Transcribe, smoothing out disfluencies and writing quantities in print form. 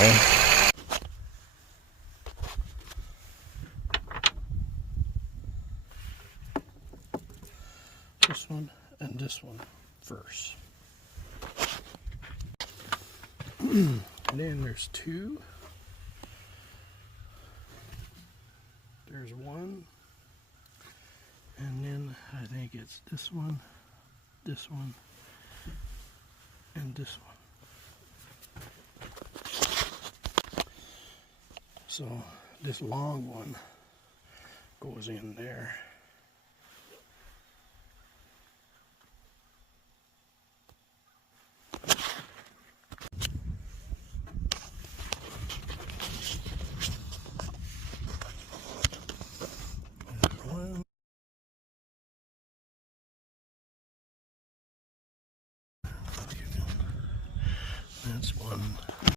Okay. This one and this one first. And then there's two. There's one. And then I think it's this one, and this one. So this long one goes in there.